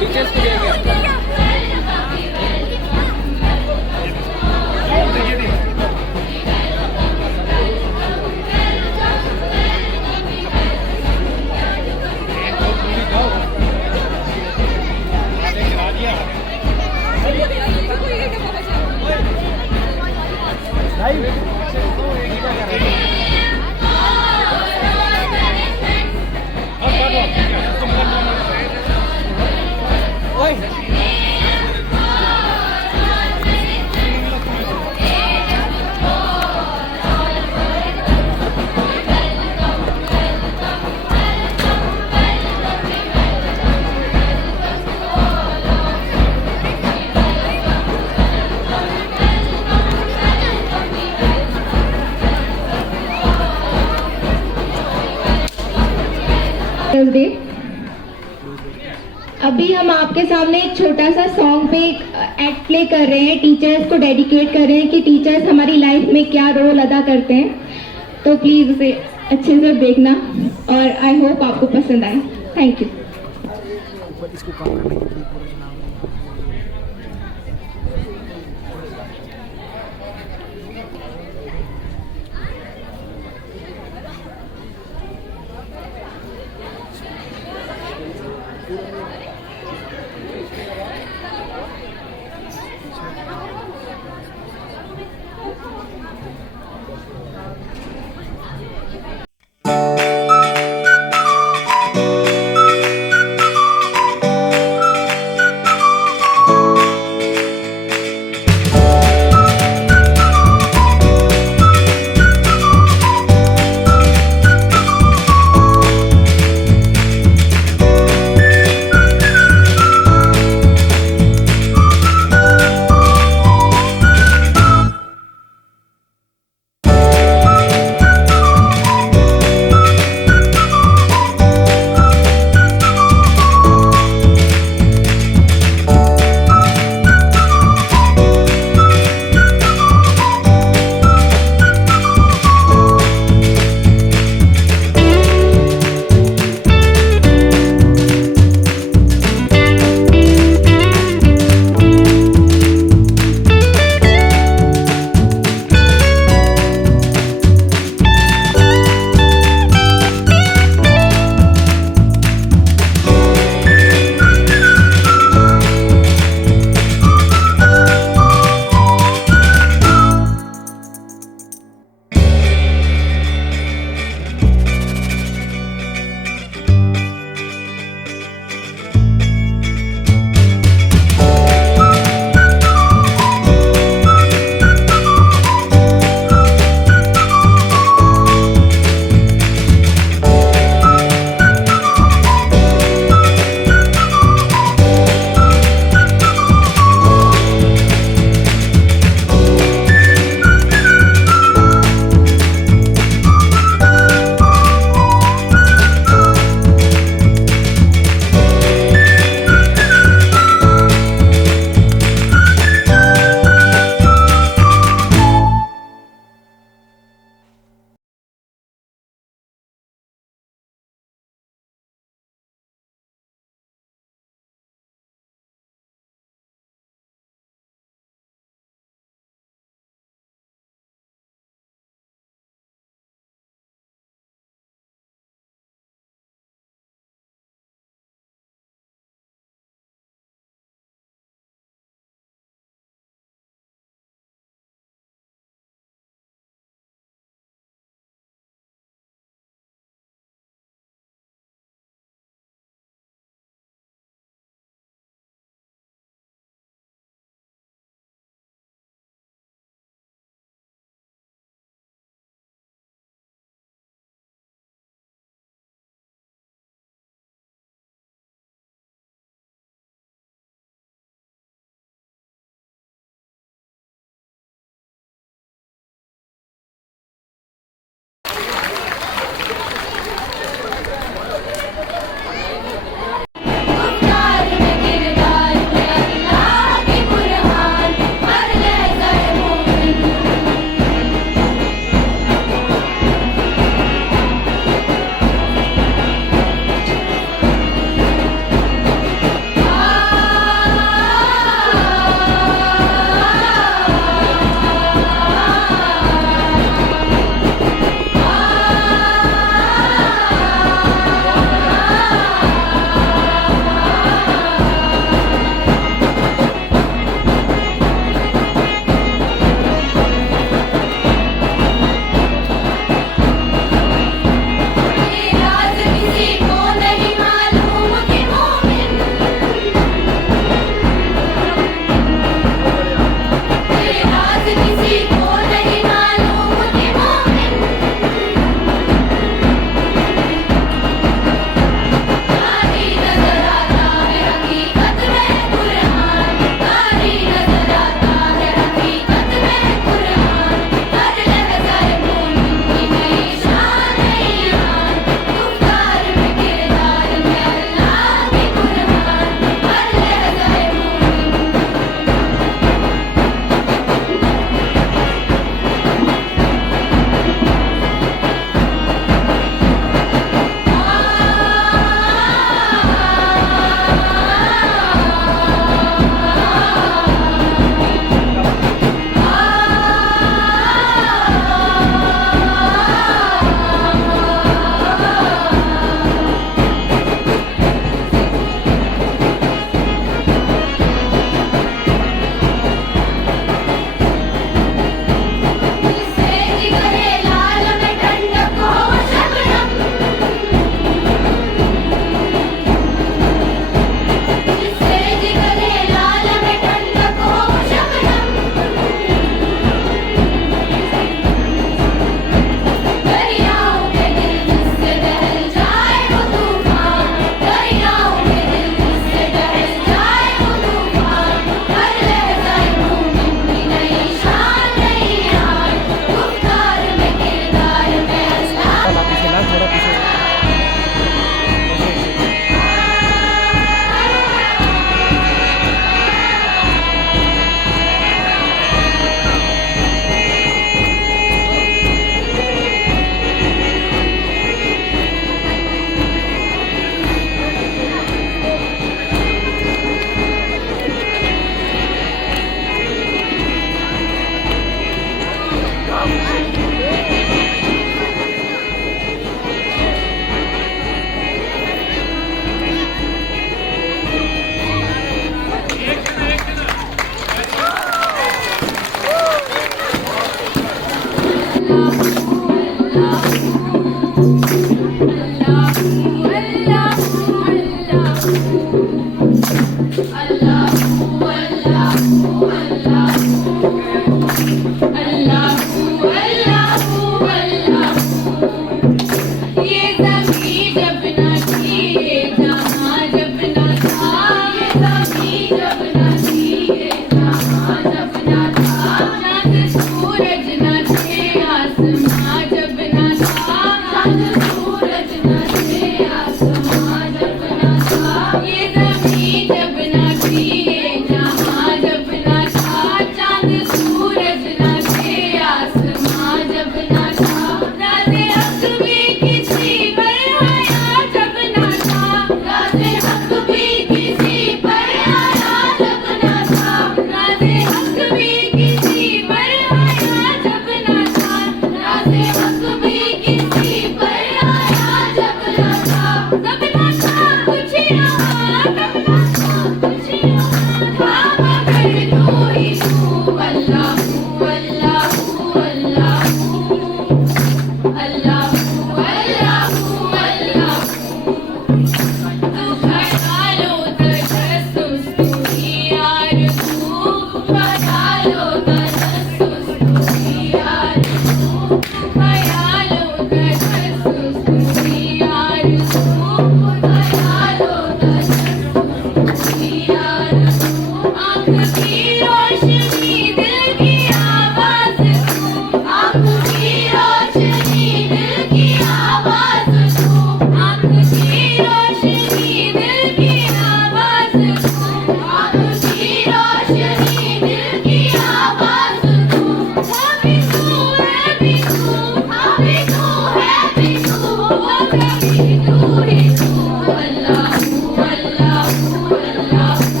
Teachers को लेके अभी हम आपके सामने एक छोटा सा सॉन्ग पे एक एक्ट प्ले कर रहे हैं, टीचर्स को डेडिकेट कर रहे हैं कि टीचर्स हमारी लाइफ में क्या रोल अदा करते हैं। तो प्लीज़ उसे अच्छे से देखना और आई होप आपको पसंद आए। Thank you.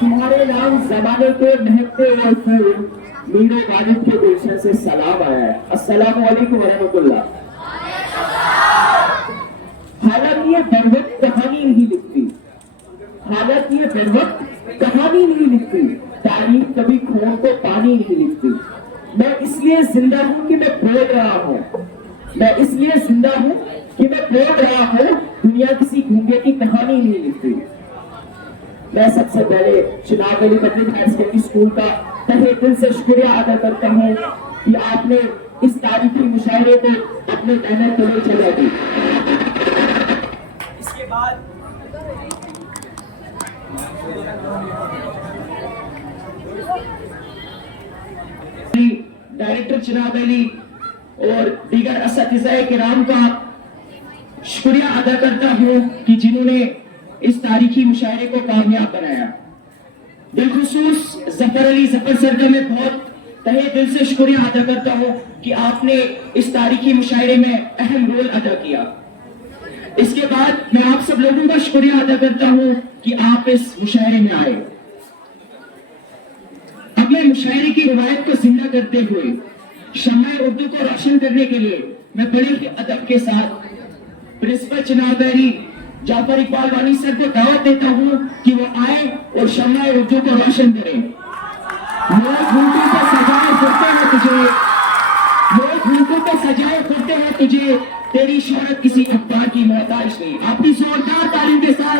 तुम्हारे नाम जमाने के महकते हुए फूल मीरो गालिब के गुलशन से सलाम आया है। अस्सलाम वालेकुम रहमतुल्लाह। हालांकि ये बर वक्त कहानी नहीं लिखती, हालांकि ये बर वक्त कहानी नहीं लिखती, तारीफ कभी खून को पानी नहीं लिखती। मैं इसलिए जिंदा हूं कि मैं बोल रहा हूं, मैं इसलिए जिंदा हूं कि मैं बोल रहा हूं। दुनिया किसी गूंगे की कहानी नहीं लिखती। मैं सबसे पहले Chenab Ali public higher secondary school का तहे दिल से शुक्रिया अदा करता हूं कि आपने इस तारीखी मुशायरे को अपने बैनर पर ले चला दी। इसके बाद डायरेक्टर चिनाब अली और दीगर असतिज़ाए किराम का शुक्रिया अदा करता हूं कि जिन्होंने इस तारीखी मुशायरे को कामयाब बनाया। बिलखुसूस जफर अली जफर सरदा में बहुत तहे दिल से शुक्रिया अदा करता हूं कि आपने इस तारीखी मुशायरे में अहम रोल अदा किया। इसके बाद मैं आप सब लोगों का शुक्रिया अदा करता हूं कि आप इस मुशायरे में आए। अगले मुशायरे की रिवायत को जिंदा करते हुए शम्मा उर्दू को रोशन करने के लिए मैं बड़े ही अदब के साथ प्रिंसिपल चिनाब अली जाफर इकबाल वानी सर को दावत देता हूं कि वो आए और शम्मा उर्दू को रोशन करें। तुझे, लोग हुनकों को सजाए करते हैं तुझे, तेरी शोहरत किसी अखबार की मोहताज नहीं। अपनी जोरदार ताली के साथ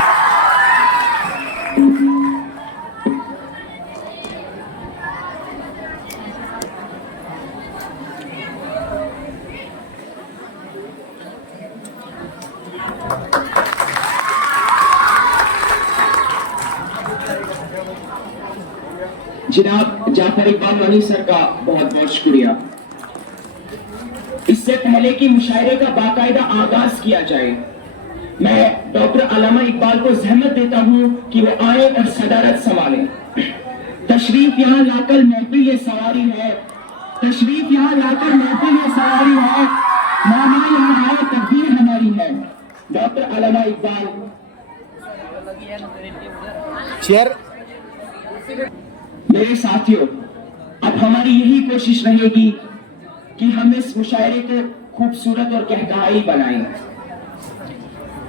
जनाब जाफर इकबाल वनी सर का बहुत बहुत शुक्रिया। इससे पहले कि मुशायरे का बाकायदा आगाज किया जाए, मैं डॉक्टर अल्लामा इकबाल को जहमत देता हूं कि वो आए और सदारत संभालें। तशरीफ यहाँ लाकर महफिल ये सवारी है, तशरीफ यहाँ लाकर महफिल ये सवारी है, मेहमान यहाँ आए तकदीर हमारी है। डॉक्टर अल्लामा इकबाल। चेयर। मेरे साथियों, अब हमारी यही कोशिश रहेगी कि हम इस मुशायरे को खूबसूरत और कहकहाई बनाएं।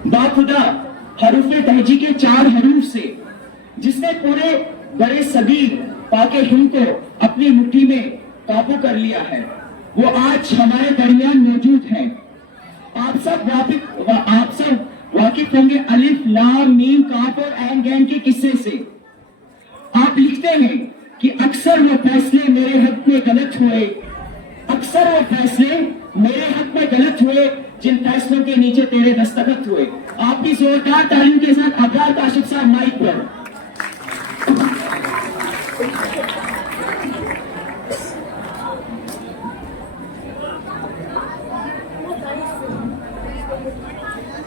बाखुदा हरूफ तहजी के 4 हरूफ से जिसने पूरे बड़े सगीर पाके हिंद को अपनी मुट्ठी में काबू कर लिया है, वो आज हमारे दरमियान मौजूद है। आप सब वाकिफ होंगे अलिफ लाम मीम काफ और ऐन गैन के किस्से से। आप लिखते हैं कि अक्सर वो फैसले मेरे हक में गलत हुए, अक्सर वो फैसले मेरे हक में गलत हुए जिन फैसलों के नीचे तेरे दस्तखत हुए। आप भी जोरदार तालीम के साथ अब्रार काशिफ साहब माइक पर।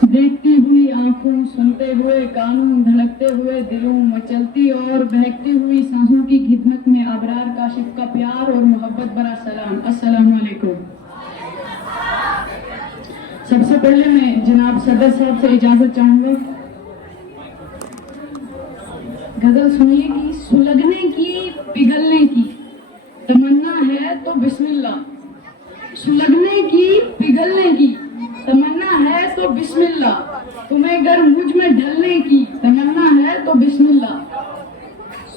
देखती हुई आंखों, सुनते हुए कानों, धड़कते हुए दिलों, मचलती और बहकती हुई सांसों की खिदमत में अबरार काशिफ का प्यार और मोहब्बत भरा सलाम। अस्सलाम वालेकुम। सबसे पहले मैं जनाब सदर साहब से इजाजत चाहूंगा। गजल सुनिए कि सुलगने की पिघलने की तमन्ना है तो बिस्मिल्लाह, सुलगने की पिघलने की तमन्ना है तो बिस्मिल्लाह, तुम्हें अगर मुझ में ढलने की तमन्ना है तो बिस्मिल्लाह,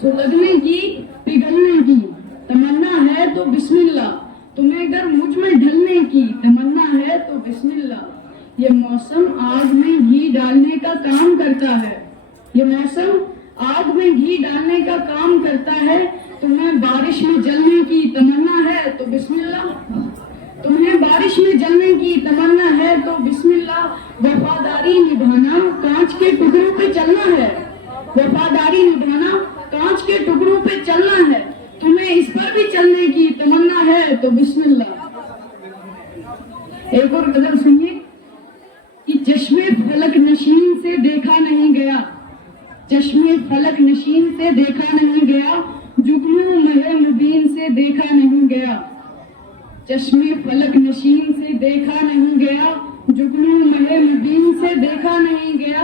सुलगने की पिघलने की तमन्ना है तो बिस्मिल्लाह, तुम्हें अगर मुझ में ढलने की तमन्ना है तो बिस्मिल्लाह। ये मौसम आग में घी डालने का काम करता है, ये मौसम आग में घी डालने का काम करता है, तुम्हें बारिश में जलने की तमन्ना है तो बिस्मिल्लाह, तुम्हें बारिश में जलने की तमन्ना है तो बिस्मिल्लाह। वफादारी निभाना कांच के टुकड़ों पे चलना है, वफादारी निभाना कांच के टुकड़ों पे चलना है, तुम्हें इस पर भी चलने की तमन्ना है तो बिस्मिल्लाह। एक और गजल सुनिए कि चश्मे फलक नशीन से देखा नहीं गया, चश्मे फलक नशीन से देखा नहीं गया, जुगनू महे मुबीन से देखा नहीं गया, चश्मे फलक नशीन से देखा नहीं गया, जुगनू महे मुबीन से देखा नहीं गया।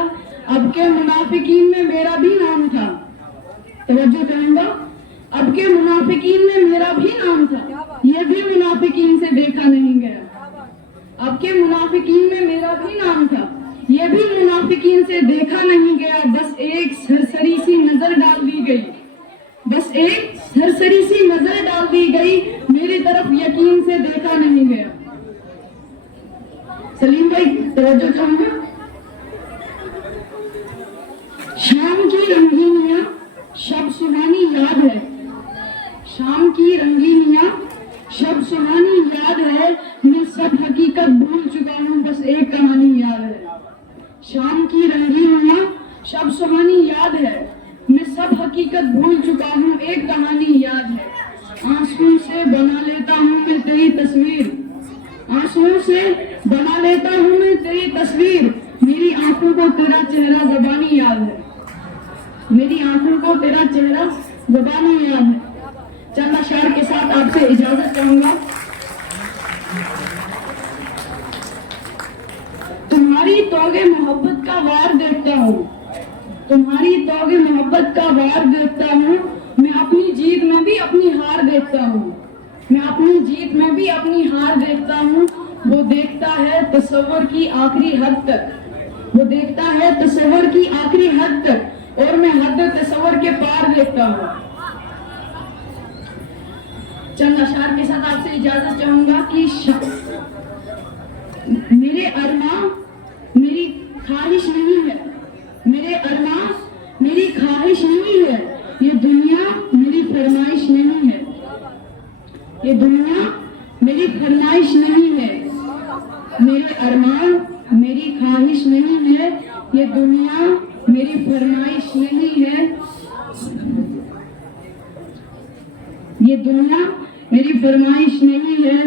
अब के मुनाफिकीन में मेरा भी नाम था, तवज्जो करूंगा, अब के मुनाफिकीन में मेरा भी नाम था, ये भी मुनाफिकीन से देखा नहीं गया। अब के मुनाफिकीन में मेरा भी नाम था, ये भी मुनाफिकीन से देखा नहीं गया। बस एक सरसरी सी नजर डाल दी गई, बस एक सरसरी सी नजर डाल दी गई, मेरी तरफ यकीन से देखा नहीं गया। सलीम भाई तवज्जो चाहूंगा। शाम की रंगीनियां शब सुहानी याद है, शाम की रंगीनियां शब सुहानी याद है, मैं सब हकीकत भूल चुका हूँ, बस एक कहानी याद है। शाम की रंगीनियां शब सुहानी याद है, मैं सब हकीकत भूल चुका हूँ, एक कहानी याद है। आंसुओं से बना लेता हूँ मैं तेरी तस्वीर, आंसुओं से बना लेता हूँ मैं तेरी तस्वीर, मेरी आंखों को तेरा चेहरा ज़बानी याद है, मेरी आंखों को तेरा चेहरा ज़बानी याद है। चंद अशआर के साथ आपसे इजाजत चाहूंगा। तुम्हारी तौगे मोहब्बत का वार देखता हूँ, तुम्हारी तौगे मोहब्बत का वार देखता हूँ, मैं अपनी जीत में भी अपनी हार देखता हूँ, मैं अपनी जीत में भी अपनी हार देखता हूँ। वो देखता है तसव्वुर की आखिरी हद तक, वो देखता है तसव्वुर की आखिरी हद तक, और मैं हद तसव्वुर के पार देखता हूँ। चंद अशार के साथ आपसे इजाजत चाहूंगा कि मेरे अरमा मेरी ख्वाहिश नहीं है, मेरे अरमा मेरी ख्वाहिश नहीं है, ये दुनिया मेरी फरमाइश नहीं है, ये दुनिया मेरी फरमाइश नहीं है, मेरे अरमान मेरी ख्वाहिश नहीं है, ये दुनिया मेरी फरमाइश नहीं है, ये दुनिया मेरी फरमाइश नहीं है,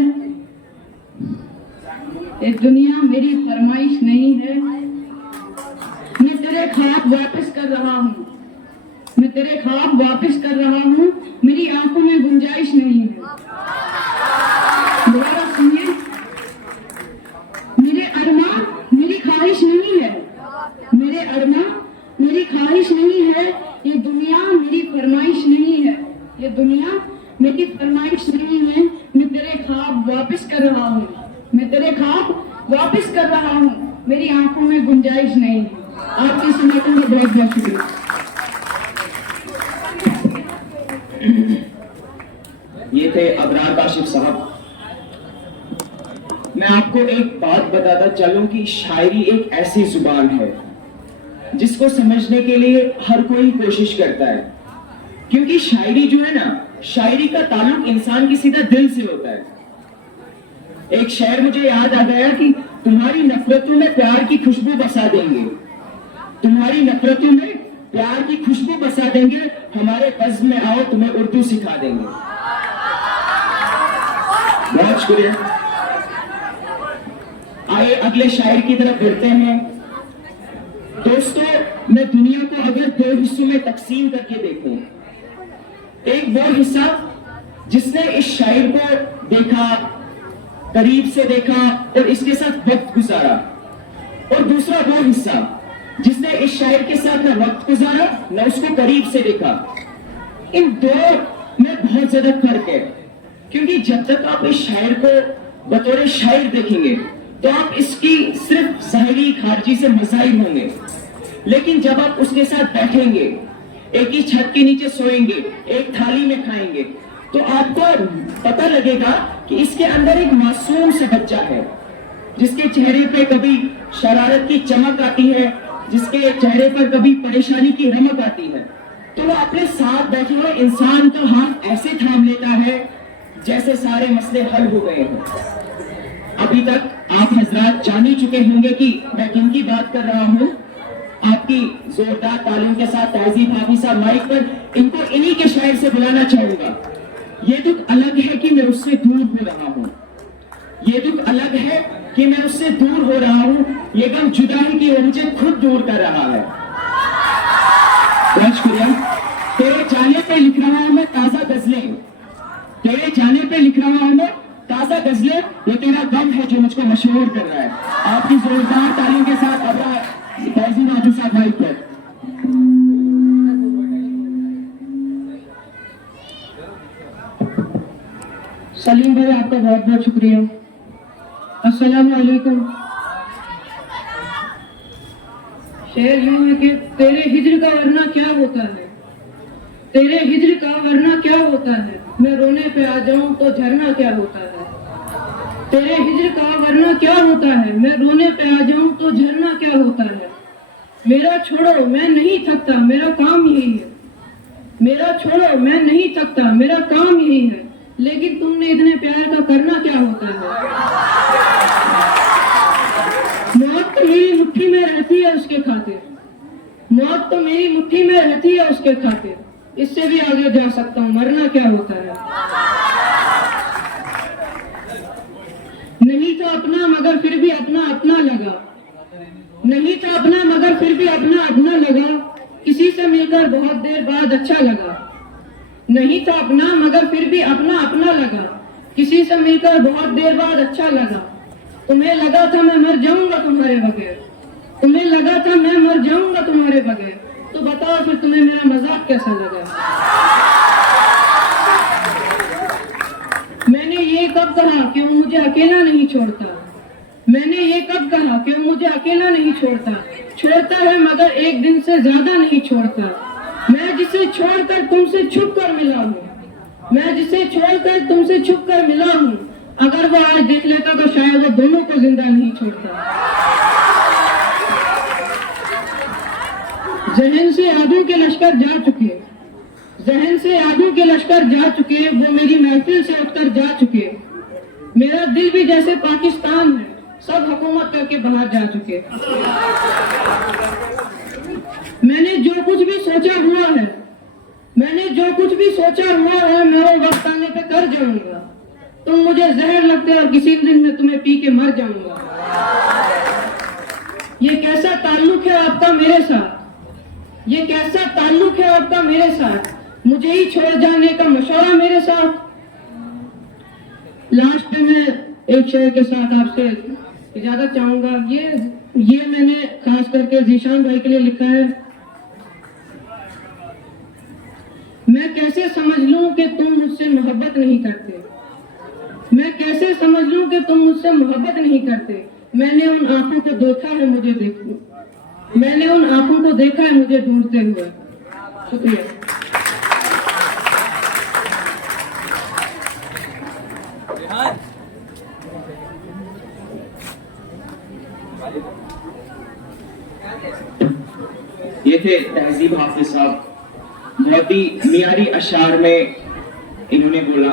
ये दुनिया मेरी फरमाइश नहीं है। मैं तेरे ख्वाब वापस कर रहा हूँ, मैं तेरे ख्वाब वापस कर रहा हूँ, मेरी आंखों में गुंजाइश नहीं है। दोबारा सुनिए, मेरे अरमा मेरी ख्वाहिश नहीं है, मेरे अरमा मेरी ख्वाहिश नहीं है, ये दुनिया मेरी फरमाइश नहीं है, ये दुनिया मेरी फरमाइश नहीं है। मैं तेरे ख्वाब वापस कर रहा हूँ, मैं तेरे ख्वाब वापस कर रहा हूँ, मेरी आंखों में गुंजाइश नहीं है। आपके सुनने के लिए बहुत बहुत शुक्रिया। ये थे अबरार काशिफ साहब। मैं आपको एक बात बताता चलूं कि शायरी एक ऐसी जुबान है जिसको समझने के लिए हर कोई कोशिश करता है, क्योंकि शायरी जो है ना, शायरी का ताल्लुक इंसान की सीधा दिल से होता है। एक शेर मुझे याद आ गया कि तुम्हारी नफरतों में प्यार की खुशबू बसा देंगे, तुम्हारी नफरतों में प्यार की खुशबू बसा देंगे, हमारे बज़्म में आओ तुम्हें उर्दू सिखा देंगे। बहुत शुक्रिया। आइए अगले शायर की तरफ बढ़ते हैं। दोस्तों, मैं दुनिया को अगर दो हिस्सों में तकसीम करके देखूं, एक वो हिस्सा जिसने इस शायर को देखा, करीब से देखा और इसके साथ वक्त गुजारा, और दूसरा वो हिस्सा जिसने इस शायर के साथ न वक्त गुजारा न उसको करीब से देखा। इन दो में बहुत ज्यादा फर्क है, क्योंकि जब तक आप इस शायर को बतौर शायर देखेंगे तो आप इसकी सिर्फ ज़ाहिरी खारजी से मज़ाहिर होंगे, लेकिन जब आप उसके साथ बैठेंगे, एक ही छत के नीचे सोएंगे, एक थाली में खाएंगे, तो आपको पता लगेगा कि इसके अंदर एक मासूम से बच्चा है, जिसके चेहरे पे कभी शरारत की चमक आती है, जिसके चेहरे पर कभी परेशानी की रमक आती है। तो वो अपने साथ बैठे हुए इंसान का हाथ ऐसे थाम लेता है जैसे सारे मसले हल हो गए हैं। अभी तक आप हजरात जान ही चुके होंगे कि मैं किन की बात कर रहा हूँ। आपकी जोरदार तालीम के साथ तहजीब हाफिज साहब माइक पर, इनको इन्हीं के शायर से बुलाना चाहूंगा। ये दुख अलग है कि मैं उससे दूर हो रहा हूँ, ये दुख अलग है कि मैं उससे दूर हो रहा हूँ, ये गम जुदाई की वो मुझे खुद दूर कर रहा है। बहुत शुक्रिया। तेरे जाने पे लिख रहा हूँ मैं ताजा गजलें, तेरे जाने पे लिख रहा हूँ मैं ताजा गजलें, ये तेरा गम है जो मुझको मशहूर कर रहा है। आपकी जोरदार तालीम के साथ अबरार तहजीब हाफिज साहब माइक पर। सलीम भाई, आपका बहुत बहुत शुक्रिया। अस्सलाम वालेकुम। शेर यूं है कि तेरे हिज्र का वरना क्या होता है, तेरे हिज्र का वरना क्या होता है, मैं रोने पे आ जाऊं तो झरना क्या होता है, तेरे हिज्र का वरना क्या होता है, मैं रोने पे आ जाऊं तो झरना क्या होता है, मेरा छोड़ो मैं नहीं थकता मेरा काम यही है, मेरा छोड़ो मैं नहीं थकता मेरा काम यही है, लेकिन तुमने इतने प्यार का करना क्या होता है। मौत तो मेरी मुट्ठी में रहती है उसके खातिर, मौत तो मेरी मुट्ठी में रहती है उसके खातिर, इससे भी आगे जा सकता हूँ, मरना क्या होता है। नहीं तो अपना मगर फिर भी अपना अपना लगा, नहीं तो अपना मगर फिर भी अपना अपना लगा, किसी से मिलकर बहुत देर बाद अच्छा लगा, नहीं तो अपना मगर फिर भी अपना अपना लगा, किसी से मिलकर बहुत देर बाद अच्छा लगा, तुम्हें लगा था मैं मर जाऊंगा तुम्हारे बगैर, तुम्हें लगा था मैं मर जाऊंगा तुम्हारे बगैर, तो बताओ फिर तुम्हें मेरा मजाक कैसा लगा। मैंने ये कब कहा कि वो मुझे अकेला नहीं छोड़ता, मैंने ये कब कहा कि वो मुझे अकेला नहीं छोड़ता, छोड़ता है मगर एक दिन से ज्यादा नहीं छोड़ता, मैं जिसे छोड़कर तुमसे छुप कर मिला हूँ, मैं जिसे छोड़कर तुमसे छुप कर मिला हूँ, अगर वो आज देख लेता तो शायद वो दोनों को जिंदा नहीं छोड़ता। जहन से यादों के लश्कर जा चुके, जहन से यादों के लश्कर जा चुके, वो मेरी महफिल से उठकर जा चुके। मेरा दिल भी जैसे पाकिस्तान है, सब हुकूमत करके बाहर जा चुके। मैंने जो कुछ भी सोचा हुआ है, मैंने जो कुछ भी सोचा हुआ है, मैं वो वक्त आने पे कर जाऊंगा। तुम मुझे जहर लगते और किसी दिन मैं तुम्हें पी के मर जाऊंगा। ये कैसा ताल्लुक है आपका मेरे साथ, ये कैसा ताल्लुक है आपका मेरे साथ, मुझे ही छोड़ जाने का मशवरा मेरे साथ। लास्ट में मैं एक शेर के साथ आपसे इजाजत चाहूंगा। ये मैंने खास करके जीशान भाई के लिए लिखा है। मैं कैसे समझ लूं कि तुम मुझसे मोहब्बत नहीं करते, मैं कैसे समझ लूं कि तुम मुझसे मोहब्बत नहीं करते। मैंने उन आंखों को देखा है मुझे देखो, मैंने उन आंखों को देखा है मुझे ढूंढते हुए। शुक्रिया। ये थे तहजीब हाफिज साहब। बहुत ही मियारी अशार में इन्होंने बोला,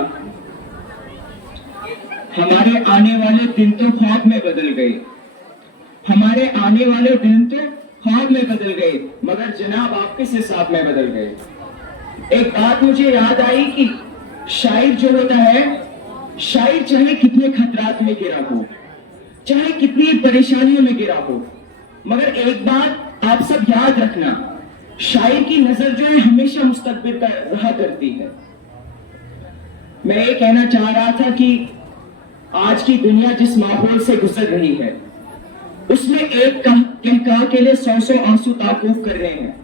हमारे आने वाले दिन तो ख्वाब में बदल गए, हमारे आने वाले दिन तो ख्वाब में बदल गए, मगर जनाब आप किस हिसाब में बदल गए। एक बात मुझे याद आई कि शायर जो होता है, शायर चाहे कितने खतरात में गिरा हो, चाहे कितनी परेशानियों में गिरा हो, मगर एक बात आप सब याद रखना, शायर की नजर जो है हमेशा मुस्तकबिल पर रहा करती है। मैं ये कहना चाह रहा था कि आज की दुनिया जिस माहौल से गुजर रही है, उसमें एक कहका के लिए 100 आंसू ताकुफ कर रहे हैं।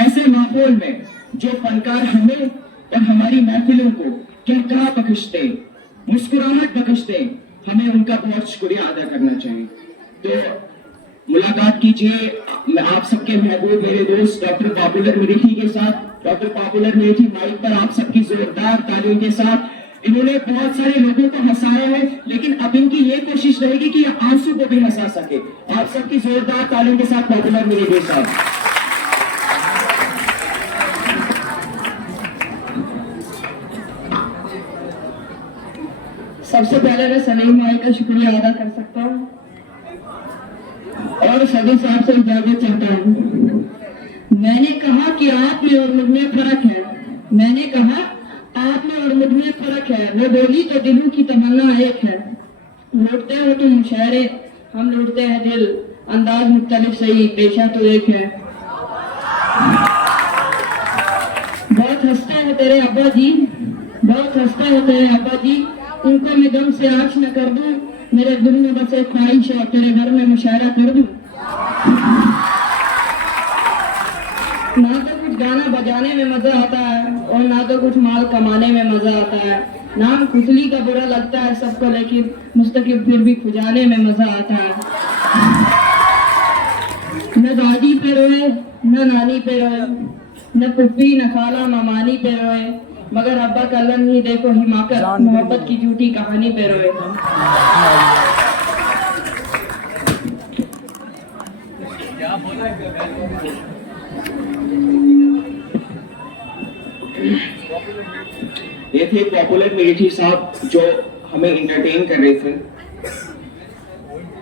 ऐसे माहौल में जो फनकार हमें और हमारी महफिलों को कहका बख्शते, मुस्कुराहट बख्शते, हमें उनका बहुत शुक्रिया अदा करना चाहिए। तो मुलाकात कीजिए मैं आप सबके महबूब मेरे दोस्त डॉक्टर पॉपुलर मिरेठी के साथ। डॉक्टर पॉपुलर मिरेठी माइक पर आप सबकी जोरदार तालियों के साथ। इन्होंने बहुत सारे लोगों को हंसाया है, लेकिन अब इनकी ये कोशिश रहेगी कि आंसू को भी हंसा सके। आप सबकी जोरदार तालियों के साथ पॉपुलर मिरेठी साहब। सबसे पहले मैं सलीम भाई का शुक्रिया अदा कर सकता हूँ और सभी साहब से इजाजत चाहता हूँ। मैंने कहा कि आप में और मुझ में फर्क है, मैंने कहा आप में और मुझ में फर्क है। वो बोली तो दिलों की तमन्ना एक है, लौटते हो तुम मुशायरे, हम लौटते हैं दिल, अंदाज मुख्तलिफ सही, पेशा तो एक है। बहुत हंसते हैं तेरे अब्बा जी, बहुत हंसते हैं तेरे अब्बा जी, उनको मैं गम से आँच न कर दूं, मेरे दिल में बस एक ख्वाहिश है तेरे घर में मुशायरा कर दूं। ना तो कुछ गाना बजाने में मजा आता है और ना तो कुछ माल कमाने में मजा आता है। नाम खुजली का बुरा लगता है सबको, लेकिन मुस्तकिल फिर भी खुजाने में मजा आता है। न दादी पे रोए, न नानी पे रोए, न पुप्पी न खाला मामानी पे रोए, मगर अब्बा कल्लन ही देखो हिमाकत, मोहब्बत की झूठी कहानी पे रोए। ये थे पॉपुलर मिरेठी साहब जो हमें इंटरटेन कर रहे थे।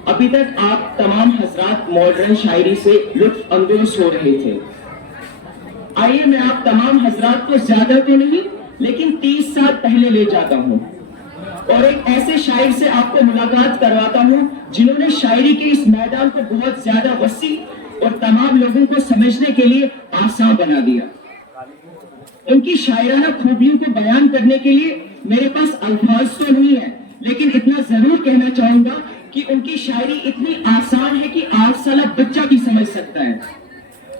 अभी तक आप तमाम हजरात मॉडर्न शायरी से लुत्फ अंदोज हो रहे थे। आइए मैं आप तमाम हजरात को ज्यादा तो नहीं लेकिन 30 साल पहले ले जाता हूँ और एक ऐसे शायर से आपको मुलाकात करवाता हूँ जिन्होंने शायरी के इस मैदान को बहुत ज्यादा वसी और तमाम लोगों को समझने के लिए आसान बना दिया। उनकी शायराना खूबियों को बयान करने के लिए मेरे पास अल्फाज तो नहीं है, लेकिन इतना जरूर कहना चाहूंगा कि उनकी शायरी इतनी आसान है कि 8 साल बच्चा भी समझ सकता है,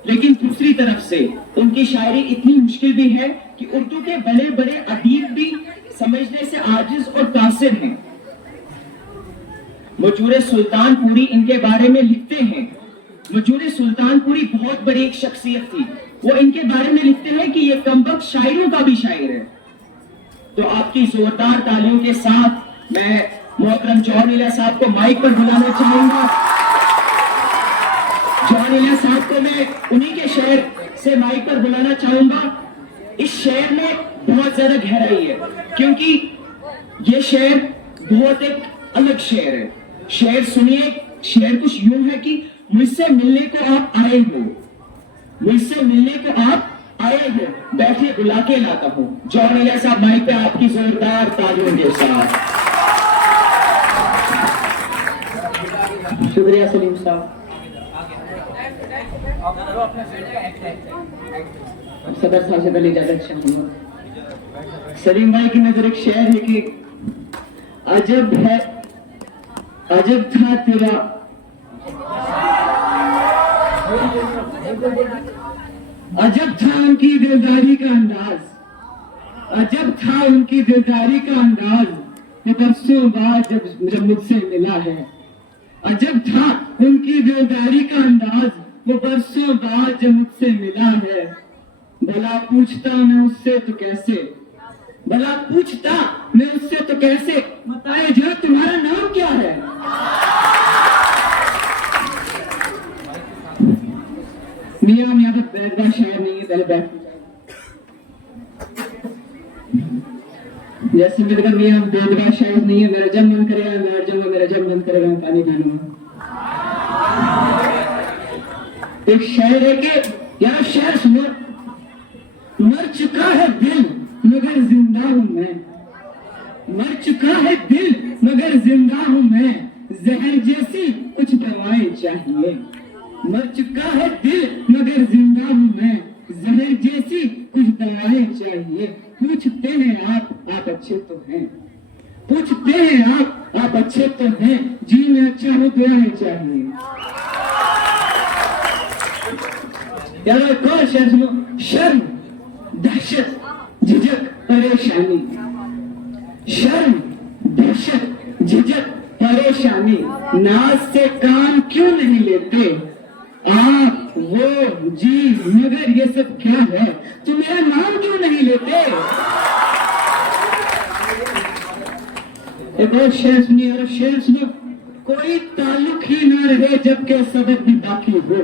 लेकिन दूसरी तरफ से उनकी शायरी इतनी मुश्किल भी है कि उर्दू के बड़े बड़े अदीब भी समझने से आजिज और कासिर हैं। मजूर सुल्तानपुरी इनके बारे में लिखते हैं। मजूर सुल्तानपुरी बहुत बड़ी एक शख्सियत थी। वो इनके बारे में लिखते हैं कि ये कमबख्त शायरों का भी शायर है। तो आपकी जोरदार तालियों के साथ मैं मोहतरम जॉन इलिया साहब को माइक पर बुलाना चाहूंगा। जॉन इलिया साहब को मैं उन्हीं के शेर से माइक पर बुलाना चाहूंगा। इस शेर में बहुत ज्यादा गहराई है, क्योंकि ये शेर बहुत एक अलग शेर है। शेर सुनिए, शेर कुछ यूं है कि मुझसे मिलने को आप आए हो, मुझसे मिलने को आप आए हो, बैठे बुला के लाता हूं। जॉन इलिया साहब माइक पे आपकी जोरदार तालियों के साथ। शुक्रिया सलीम साहब। सदर साहब से पहले इजाजत चाहूंगा। सलीम भाई की नजर एक शेर है कि अजब है, अजब था तेरा, अजब था उनकी दिलदारी का अंदाज, अजब था उनकी दिलदारी का अंदाज, ये परसों बाद जब मुझसे मिला है। अजब था उनकी दिलदारी का अंदाज, वो बरसों बाद जब मुझसे मिला है। भला पूछता मैं उससे तो कैसे, भला पूछता मैं उससे तो कैसे, बताए जो तुम्हारा नाम क्या है। मियां मियां तो बैठना शायर नहीं है, पहले बैठ जैसे मिलकर मियां बेदबा शायर नहीं है। मेरा जब मन करेगा मैं मर जाऊंगा, मेरा जब मन करेगा मैं पानी पी लूंगा। एक शायर है कि यार शेर सुनो, मर चुका है दिल मगर जिंदा हूं मैं, मर चुका है दिल मगर जिंदा हूं मैं, जहर जैसी कुछ दवाएं चाहिए। मर चुका है दिल मगर जिंदा हूं मैं, जहर जैसी कुछ दवाएं चाहिए। पूछते हैं आप अच्छे तो हैं, पूछते हैं आप अच्छे तो हैं, जी में अच्छा हो दुआएं चाहिए। यार कौन शेर सुनो, शर्म दहशत झिझक परेशानी, शर्म दहशत झिझक परेशानी, नाज से काम क्यों नहीं लेते आप, वो जी मगर ये सब क्या है, तुम मेरा नाम क्यों नहीं लेते। एक और शेर सुनिए, और शेर सुनो, कोई ताल्लुक ही ना रहे जबकि सबक भी बाकी हो,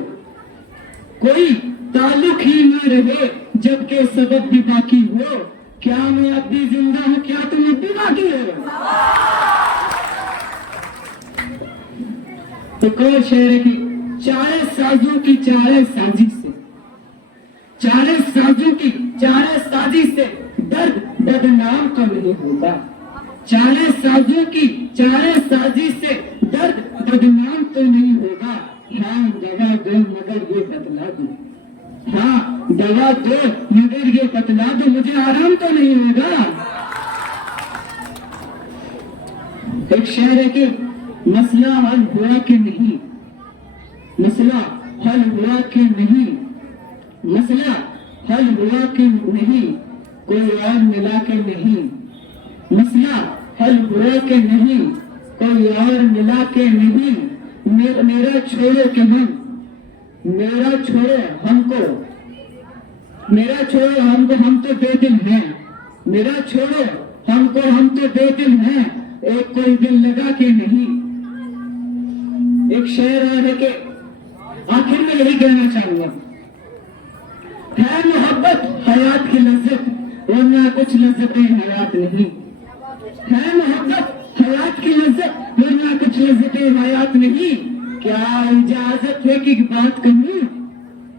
कोई ताल्लुक ही न रहे जबकि सबक भी बाकी हो, क्या मैं अब भी जिंदा हूं, क्या तुम अब भी बाकी हो। तो कौन शेर है कि चारे साजों की चारे साजी से, चारे साजों की चारे साजी से दर्द बदनाम तो नहीं होगा, चारे साजों की चारे साजी से दर्द बदनाम तो नहीं होगा। हाँ दवा दो मगर ये बतला दो, हाँ दवा दो मगर ये बतला दो, मुझे आराम तो नहीं होगा। एक शेर है कि मसला हल हुआ कि नहीं, मसला हल हुआ कि नहीं, मसला हल हुआ कि नहीं, कोई और मिला के नहीं, मसला हल हुआ कि नहीं, कोई और मिला के नहीं। मेरा छोड़ो के हम, मेरा छोड़ो हमको, मेरा छोड़ो हमको, हम तो बेदिल हैं, मेरा छोड़ो हमको, हम तो बेदिल हैं, एक कोई दिल लगा के नहीं। एक शेर और है कि आखिर में यही कहना चाहूंगा, है मोहब्बत हयात की लज्जत, वरना कुछ लज्जतें हयात नहीं, है मोहब्बत हयात की लज्जत, वरना कुछ लज्जतें हयात नहीं। क्या इजाजत है कि एक बात कहूं,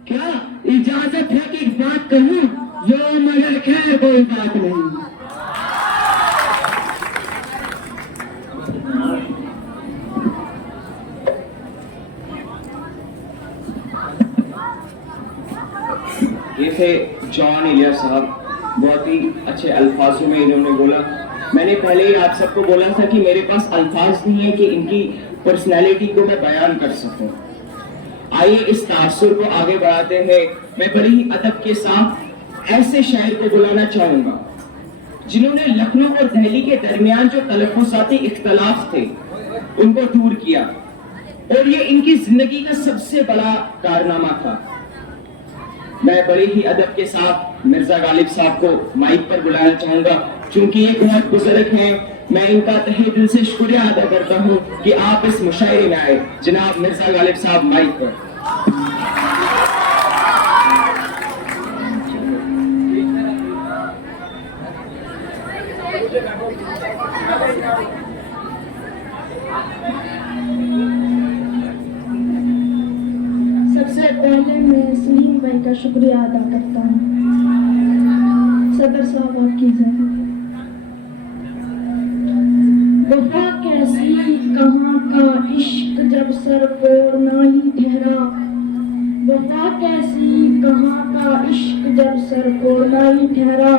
क्या इजाजत है कि एक बात कहूं, जो मगर खैर कोई बात नहीं। ये थे जॉन इलिया साहब, बहुत ही अच्छे अल्फाजों में इन्होंने बोला। मैंने पहले ही आप सबको बोला था कि मेरे पास अल्फाज नहीं है कि इनकी पर्सनैलिटी को मैं बयान कर सकूं। आइए इस तासुर को आगे बढ़ाते हैं। मैं बड़ी ही अदब के साथ ऐसे शायर को बुलाना चाहूंगा जिन्होंने लखनऊ और दिल्ली के दरमियान जो तलफ़ुज़ाती इख्तलाफ थे उनको दूर किया, और ये इनकी जिंदगी का सबसे बड़ा कारनामा था। मैं बड़े ही अदब के साथ मिर्जा गालिब साहब को माइक पर बुलाना चाहूंगा। चूंकि ये बहुत बुजुर्ग हैं, मैं इनका तहे दिल से शुक्रिया अदा करता हूँ कि आप इस मुशायरे में आए। जनाब मिर्जा गालिब साहब माइक पर। सबसे पहले मैं सलीम भाई का शुक्रिया अदा करता हूँ। सदर साहब आपकी इजाजत। वफा कैसी कहाँ का इश्क जब सर को ना ही ठहरा, वफा कैसी कहाँ का इश्क जब सर को ना ही ठहरा,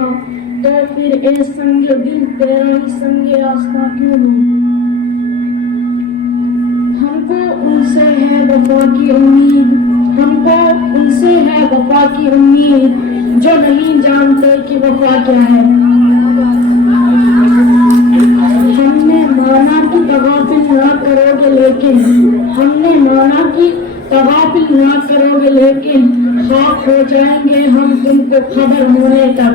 तो फिर ए संग दिल तेरा ही संग आस्था क्यों हो। हमको उनसे है वफा की उम्मीद, हमको उनसे है वफा की उम्मीद, जो नहीं जानते कि वफा क्या है। हमने माना कि तगाफिल ना करोगे लेकिन, हमने माना कि तगाफिल ना करोगे लेकिन, खाक हो जाएंगे हम तुमको खबर होने तक।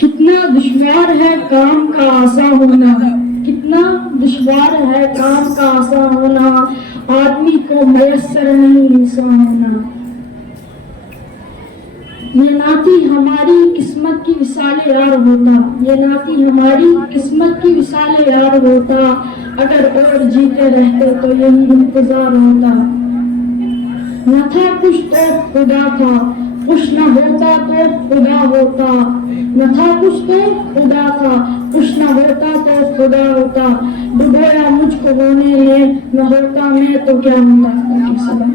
कितना दुश्वार है काम का आसा होना, कितना दुश्वार है काम का आसा होना, आदमी को मयस्सर नहीं इंसान होना। ये नाती हमारी किस्मत की विसाले यार होता, ये नाती हमारी किस्मत की विसाले यार होता, अगर और जीते रहते तो यही इंतजार होता। न था कुछ तो खुदा था, कुछ न होता तो खुदा होता, न था कुछ तो खुदा था, कुछ न होता तो खुदा होता। डुबोया मुझको होने ले, न होता मैं तो क्या होता।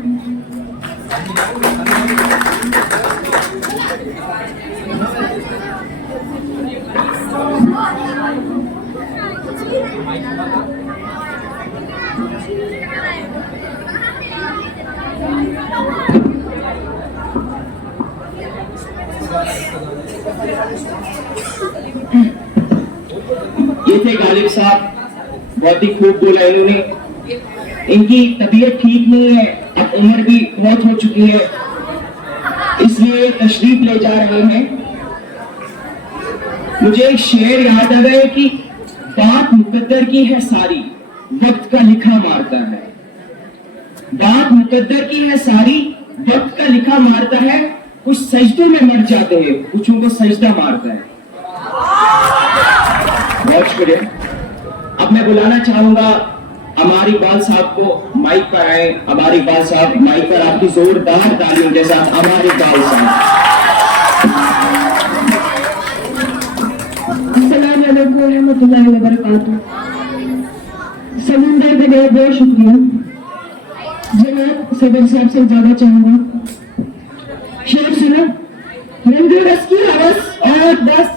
ये थे गालिब साहब, बहुत ही खूब बोला इन्होंने। इनकी तबीयत ठीक नहीं है, अब उम्र भी बहुत हो चुकी है, इसलिए तशरीफ ले जा रहे हैं। मुझे एक शेर याद आ गया कि बात मुकद्दर की है सारी, वक्त का लिखा मारता है। बात मुकद्दर की है सारी, वक्त का लिखा मारता है। कुछ सजदों में मर जाते हैं, कुछों को सजदा मारता है। बहुत शुक्रिया। अब मैं बुलाना चाहूंगा अमार इकबाल साहब को माइक पर आए। अमार इकबाल साहब माइक पर, आपकी जोरदार तालियों के साथ अमार इकबाल साहब। अस्सलाम वालेकुम रहमतुल्लाहि व बरकातहू। सलीम भाई का बहुत बहुत शुक्रिया। जनाब सदर साहब से ज्यादा चाहूंगा शेर सुना। रंगो रस की हवस और बस,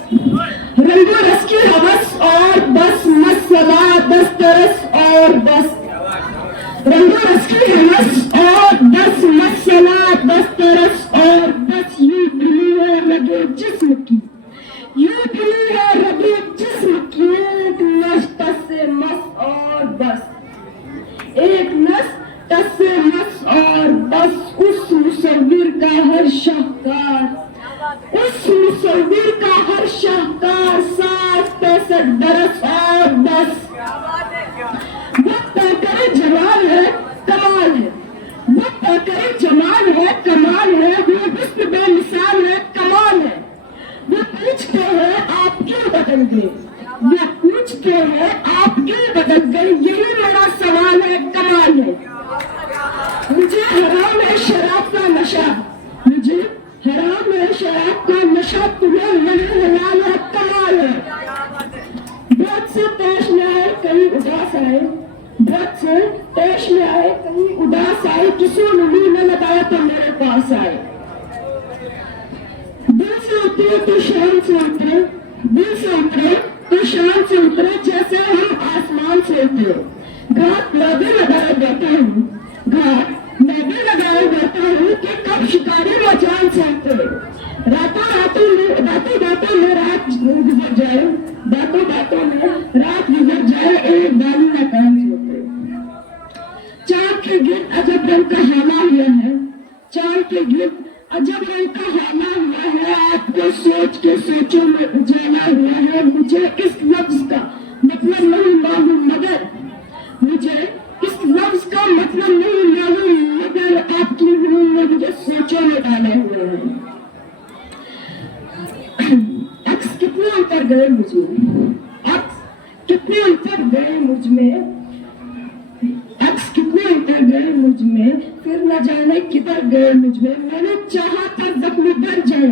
रंगो रस की हवस और बस, मसला दस तरस और बस। रंगो रस की हवस और बस, मसला दस तरस और बस। यूं खुली है रगे जिस्म की, यूं खुली है रगे जिस्म की, एक नस तस से मस और बस, एक नस तस से मस और बस। उस मुसव्विर का हर शाहकार, उस मुसव्विर का हर शाहकार, 60-65 बरस और बस। वक्त करे जमाल है कमाल है, वक्त करे जमाल है कमाल है, वो हुस्न बेमिसाल है कमाल है। वो पूछते हैं आप क्यों बदल गए, वो पूछते हैं आप क्यों बदल गए, यही मेरा सवाल है कमाल है। मुझे हराम है शराब का नशा, मुझे हराम है शराब का नशा, तुम्हें नहीं हलाल है कमाल है। बहुत से पेश में आए कहीं उदास आए, बहुत से पेश में आए कहीं उदास आए, किसी ने मुंह न लगाया तो मेरे पास आए। दिल से उतरे तो शान से उतरे, दिल से उतरे तो शान से उतरे, जैसे हम आसमान से उतरे। घाट मैं भी लगाए बैठा हूँ, घाट मैं भी लगाए बैठा हूँ कि कब शिकारी व जान से उतरे। रातों रातों में, बातों बातों में रात गुजर जाए, बातों बातों में रात गुजर जाए, एक दानी न कान से उतरे। चांद के गिर्द अजब रंग का हाला हुआ है, चांद के गिर्द अजब रंग का हाला हुआ है, आपको सोच के सोचों में उजाला हुआ है। मुझे इस लफ्ज का मतलब नहीं मालूम मगर मुझे इस लफ्ज का मतलब नहीं मालूम मगर आपकी रूह ने मुझे सोचों में डाले हुए हैं। अक्स कितने उतर गए मुझमें, अक्स कितने उतर गए मुझमें, अक्स कितने उतर गए मुझमें, फिर न जाने किधर गए मुझमें। मैंने चाहा था जख्म भर जाए,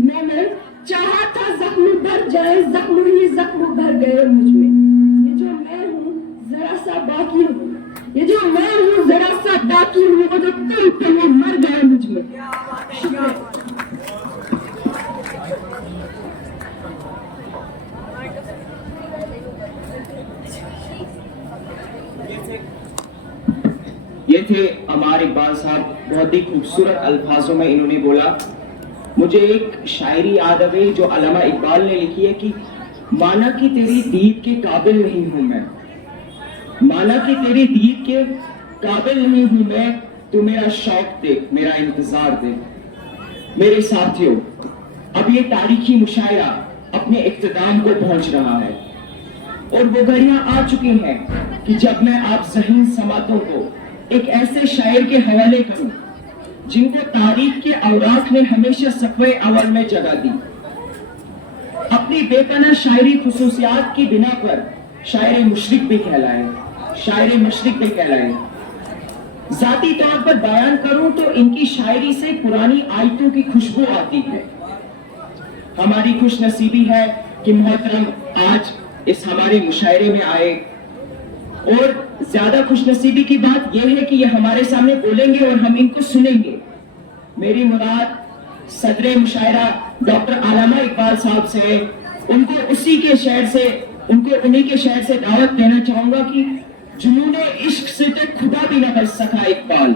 मैंने चाहा था जख्म भर जाए, जख्म ही जख्म भर गए मुझमें। ये जो मैं हूँ जरा सा बाकी हूँ, ये जो मैं हूँ जरा सा बाकी हूँ, वो जो तुम थे वो मर गए मुझमें। ये थे अमार इकबाल साहब। बहुत ही खूबसूरत अल्फाजों में इन्होंने बोला। मुझे एक शायरी याद आ गई जो अल्लामा इकबाल ने लिखी है कि माना कि तेरी दीद के काबिल नहीं हूं मैं, माना कि तेरी दीद के काबिल नहीं हूं मैं, तू मेरा शौक देख, मेरा इंतजार देख। मेरे साथियों, अब ये तारीखी मुशायरा अपने इख्तिताम को पहुंच रहा है और वो घड़ियां आ चुकी हैं कि जब मैं आप ज़हीन समातों को एक ऐसे शायर के हवाले करूं जिनको तारीख के औराक ने हमेशा सफ़े अव्वल में जगह दी। अपनी बेपनाह शायरी खुसूसियात की बिना पर शायर मुशरिक भी कहलाए, शायर मशरिक भी कहलाए। जाती तौर पर बयान करूं तो इनकी शायरी से पुरानी आयतों की खुशबू आती है। हमारी खुश नसीबी है कि मोहतरम आज इस हमारे मुशायरे में आए और ज्यादा खुशनसीबी की बात यह है कि ये हमारे सामने बोलेंगे और हम इनको सुनेंगे। मेरी मुराद सदरे मुशायरा डॉक्टर अल्लामा इकबाल साहब से, उनको उसी के शहर से, उनको उन्हीं के शहर से दावत देना चाहूंगा कि जुनूने इश्क से तो खुदा भी न बच सका इकबाल,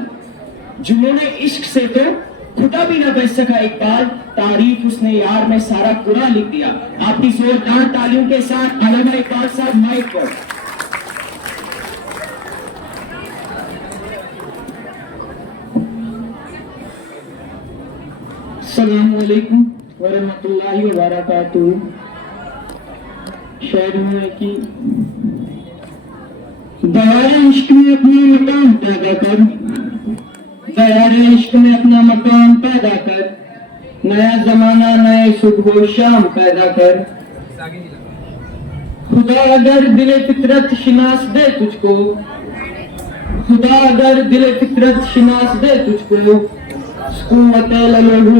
जुनूने इश्क से तो खुदा भी न बच सका इकबाल, तारीफ उसने यार में सारा कुरान लिख दिया। आपकी जोरदार तालियों के साथ अल्लामा इकबाल साहब माइक पर। अस्सलामु अलैकुम वरहमतुल्लाहि वबरकातुहू। शायरी में कि दयारे इश्क में अपना मकाम पैदा कर, दयारे इश्क में अपना मकाम पैदा कर, नया जमाना नए सुबह शाम पैदा कर। खुदा अगर दिले फितरत शिनास दे तुझको, खुदा अगर दिले फितरत शिनास दे तुझको,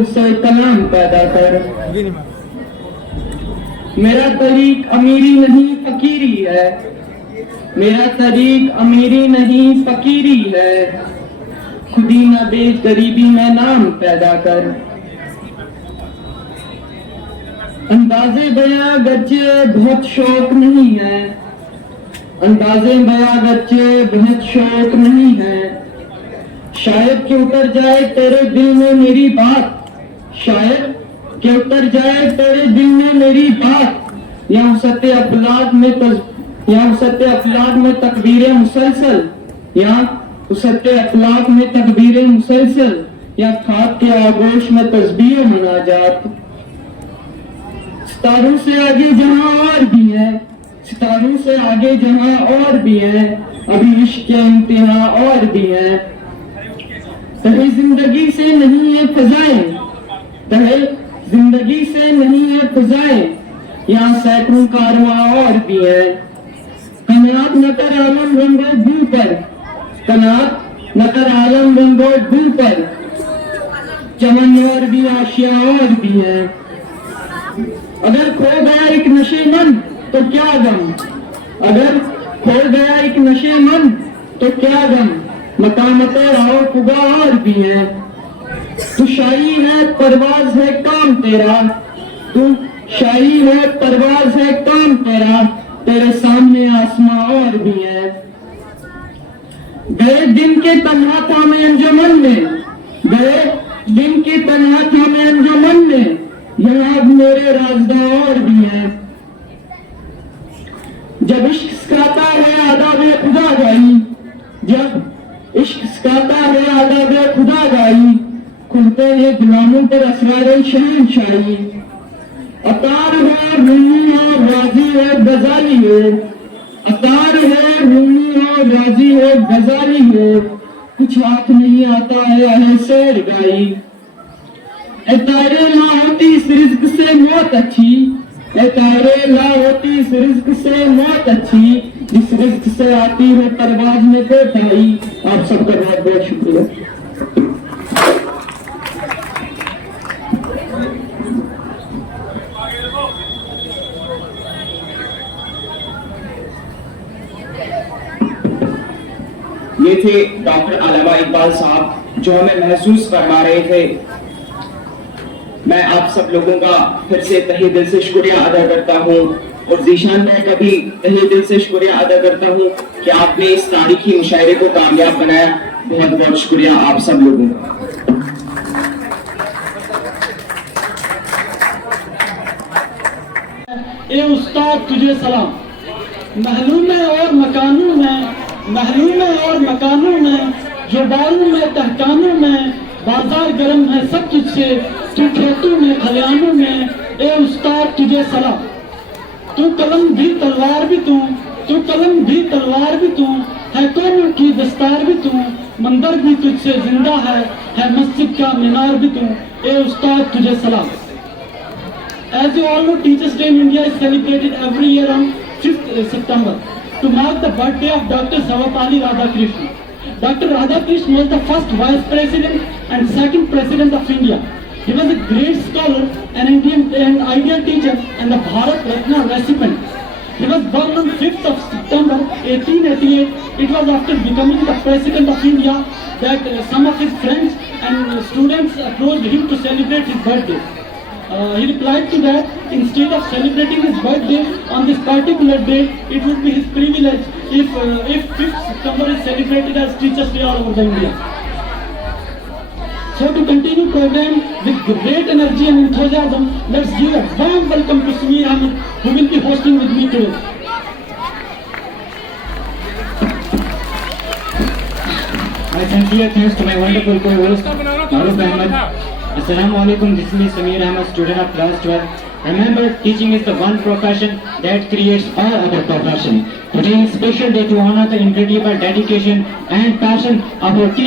से कलाम पैदा कर। मेरा तरीक अमीरी नहीं फकीरी है, मेरा तरीक अमीरी नहीं फकीरी है, खुदी न बेच गरीबी में नाम पैदा कर। अंदाजे बयां गच्चे बहुत शौक नहीं है, अंदाजे बयां गच्चे बहुत शौक नहीं है, शायद कि उतर जाए तेरे दिल में मेरी बात, शायद कि उतर जाए तेरे दिल में मेरी बात, या सत्य अफलाक में तकबीरें मुसलसल, या सत्य अफलाक में तकबीरें मुसलसल, या खाक के आगोश में तस्बीह मुनाजात। सितारों से आगे जहां और भी है, सितारों से आगे जहां और भी है, अभी इश्क के इम्तिहान और भी है। तहे जिंदगी से नहीं है फजाएं, तहे जिंदगी से नहीं है फजाएं, यहाँ सैकड़ों कारवां और भी है। कनात न कर आलम रंगो भू पर, कनात न कर आलम रंगो भू पर, चमन और भी आशिया और भी है। अगर खो गया एक नशे मन तो क्या गम, अगर खो गया एक नशे मन तो क्या गम, मकामत आओ पुगा और भी है। तू शाही है परवाज है काम तेरा, तू शाही है परवाज है काम तेरा, तेरे सामने आसमां और भी है। गए दिन के तन्हा था मैं अंजुमन में, गए दिन के तन्हा था मैं अंजुमन में, यहाँ अब मेरे राजदा और भी है। जब इश्क सिखाता है आदाब खुदा गाई, जब इश्क सिखाता है आदाब खुदा गाई, खुलते हैं गुलामों पर असरार शहनशाही, अतार है रूमी और राजी है गजाली है, अतार है रूमी और राजी है गजाली है, कुछ हाथ नहीं आता है शेर गाई। ए तारे ला होती इस रिज्क से मौत अच्छी, ए तारे ला होती इस रिज्क से मौत अच्छी, इस रिज्क से आती है परवाज में कोताही। आप सबका बहुत बहुत शुक्रिया। ये थे डॉक्टर अल्लामा इकबाल साहब जो हमें महसूस फरमा रहे थे। मैं आप सब लोगों का फिर से तहे दिल से शुक्रिया अदा करता हूँ और जीशान भाई का भी तहे दिल से शुक्रिया अदा करता हूँ कि आपने इस तारीखी मुशायरे को कामयाब बनाया। बहुत बहुत शुक्रिया आप सब लोगों का। ए उस्ताद तुझे सलाम। महलूम और मकानों में, महलूम और मकानों में, जो बारों में तहकानों में, बाजार गर्म है सब तुझसे, तू खेतों में खलियानों में। ए उस्ताद तुझे सलाम। तू कलम भी तलवार भी तू, तू कलम भी तलवार भी तू, है कौमों की दस्तार भी तू, मंदिर भी तुझसे जिंदा है मस्जिद का मीनार भी तू। ए उस्ताद तुझे सलाम। As you all know, Teachers' Day in India is celebrated every year on 5th September to mark the birthday of Dr. Sarvepalli Radhakrishnan. Dr. Radhakrishnan was the first Vice President and second President of India. He was a great scholar, an Indian and ideal teacher, and the Bharat Ratna recipient. He was born on 5th of September 1888. It was after becoming the President of India that some of his friends and students approached him to celebrate his birthday. He replied to that, instead of celebrating his birthday on this particular date, it would be his privilege if 5th September is celebrated as Teachers' Day all over the India. So to continue program with great energy and enthusiasm, let's give a warm welcome to Sameer Ahmed, who will be hosting with me today. My sincere thanks to my wonderful co-host, Farooq Ahmed. Assalamu alaikum, this is Sameer Ahmed, student of class 12. Remember, teaching is the one profession that creates all other professions. Today is a special day to honor the incredible dedication and passion of our teachers.